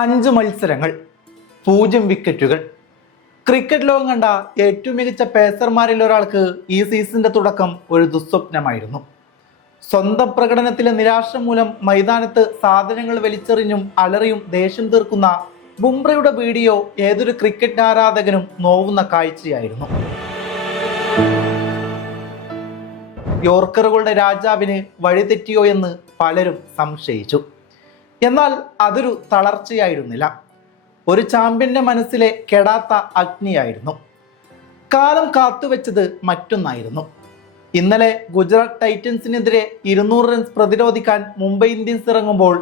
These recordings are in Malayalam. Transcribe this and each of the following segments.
5 മത്സരങ്ങൾ, 0 വിക്കറ്റുകൾ. ക്രിക്കറ്റ് ലോകം കണ്ട ഏറ്റവും മികച്ച പേസർമാരിൽ ഒരാൾക്ക് ഈ സീസണിന്റെ തുടക്കം ഒരു ദുസ്വപ്നമായിരുന്നു. സ്വന്തം പ്രകടനത്തിലെ നിരാശ മൂലം മൈതാനത്ത് സാധനങ്ങൾ വലിച്ചെറിഞ്ഞും അലറിയും ദേഷ്യം തീർക്കുന്ന ബുംറയുടെ വീഡിയോ ഏതൊരു ക്രിക്കറ്റ് ആരാധകനും നോവുന്ന കാഴ്ചയായിരുന്നു. യോർക്കറുകളുടെ രാജാവിന് വഴിതെറ്റിയോ എന്ന് പലരും സംശയിച്ചു. എന്നാൽ അതൊരു തളർച്ചയായിരുന്നില്ല, ഒരു ചാമ്പ്യന്റെ മനസ്സിലെ കെടാത്ത അഗ്നിയായിരുന്നു. കാലം കാത്തുവെച്ചത് മറ്റൊന്നായിരുന്നു. ഇന്നലെ ഗുജറാത്ത് ടൈറ്റൻസിനെതിരെ 200 റൺസ് പ്രതിരോധിക്കാൻ മുംബൈ ഇന്ത്യൻസ് ഇറങ്ങുമ്പോൾ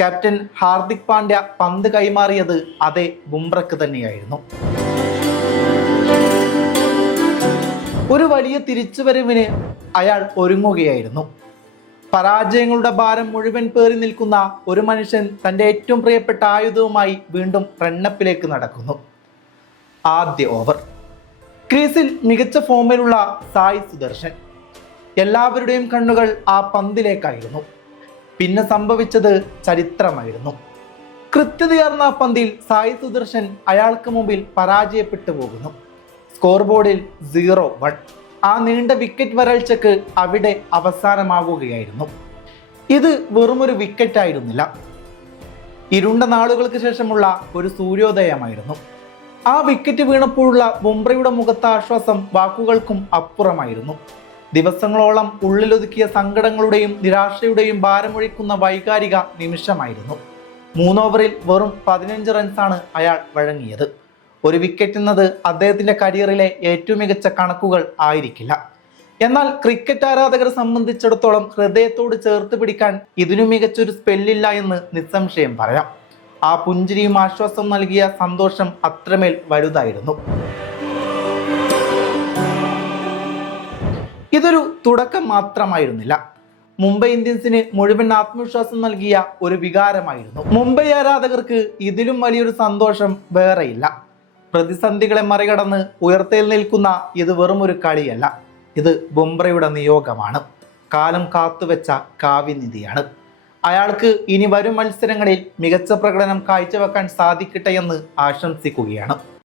ക്യാപ്റ്റൻ ഹാർദിക് പാണ്ഡ്യ പന്ത് കൈമാറിയത് അതേ ബുംറയ്ക്ക് തന്നെയായിരുന്നു. ഒരു വലിയ തിരിച്ചുവരവിന് അയാൾ ഒരുങ്ങുകയായിരുന്നു. പരാജയങ്ങളുടെ ഭാരം മുഴുവൻ പേറി നിൽക്കുന്ന ഒരു മനുഷ്യൻ തൻ്റെ ഏറ്റവും പ്രിയപ്പെട്ട ആയുധവുമായി വീണ്ടും റണ്ണപ്പിലേക്ക് നടക്കുന്നു. ആദ്യ ഓവർ. ക്രീസിൽ മികച്ച ഫോമിലുള്ള സായി സുദർശൻ. എല്ലാവരുടെയും കണ്ണുകൾ ആ പന്തിലേക്കായിരുന്നു. പിന്നെ സംഭവിച്ചത് ചരിത്രമായിരുന്നു. കൃത്യതയാർന്ന പന്തിൽ സായി സുദർശൻ അയാൾക്ക് മുമ്പിൽ പരാജയപ്പെട്ടു പോകുന്നു. സ്കോർ ബോർഡിൽ 0-1. ആ നീണ്ട വിക്കറ്റ് വരൾച്ചക്ക് അവിടെ അവസാനമാകുകയായിരുന്നു. ഇത് വെറുമൊരു വിക്കറ്റ് ആയിരുന്നില്ല, ഇരുണ്ട നാളുകൾക്ക് ശേഷമുള്ള ഒരു സൂര്യോദയമായിരുന്നു. ആ വിക്കറ്റ് വീണപ്പോഴുള്ള ബുംറയുടെ മുഖത്തെ ആശ്വാസം വാക്കുകൾക്കും അപ്പുറമായിരുന്നു. ദിവസങ്ങളോളം ഉള്ളിലൊതുക്കിയ സങ്കടങ്ങളുടെയും നിരാശയുടെയും ഭാരമൊഴിക്കുന്ന വൈകാരിക നിമിഷമായിരുന്നു. 3 ഓവറിൽ വെറും 15 റൺസാണ് അയാൾ വഴങ്ങിയത്. ഒരു വിക്കറ്റ് എന്നത് അദ്ദേഹത്തിൻ്റെ കരിയറിലെ ഏറ്റവും മികച്ച കണക്കുകൾ ആയിരിക്കില്ല. എന്നാൽ ക്രിക്കറ്റ് ആരാധകരെ സംബന്ധിച്ചിടത്തോളം ഹൃദയത്തോട് ചേർത്ത് പിടിക്കാൻ ഇതിനു മികച്ചൊരു സ്പെല്ലില്ല എന്ന് നിസ്സംശയം പറയാം. ആ പുഞ്ചിരിയും ആശ്വാസം നൽകിയ സന്തോഷം അത്രമേൽ വലുതായിരുന്നു. ഇതൊരു തുടക്കം മാത്രമായിരുന്നില്ല, മുംബൈ ഇന്ത്യൻസിന് മുഴുവൻ ആത്മവിശ്വാസം നൽകിയ ഒരു വികാരമായിരുന്നു. മുംബൈ ആരാധകർക്ക് ഇതിലും വലിയൊരു സന്തോഷം വേറെയില്ല. പ്രതിസന്ധികളെ മറികടന്ന് ഉയർത്തെഴുന്നേൽക്കുന്ന ഇത് വെറും ഒരു കളിയല്ല, ഇത് ബുംറയുടെ നിയോഗമാണ്. കാലം കാത്തുവെച്ച കാവ്യനിധിയാണ്. അയാൾക്ക് ഇനി വരും മത്സരങ്ങളിൽ മികച്ച പ്രകടനം കാഴ്ചവെക്കാൻ സാധിക്കട്ടെ എന്ന് ആശംസിക്കുകയാണ്.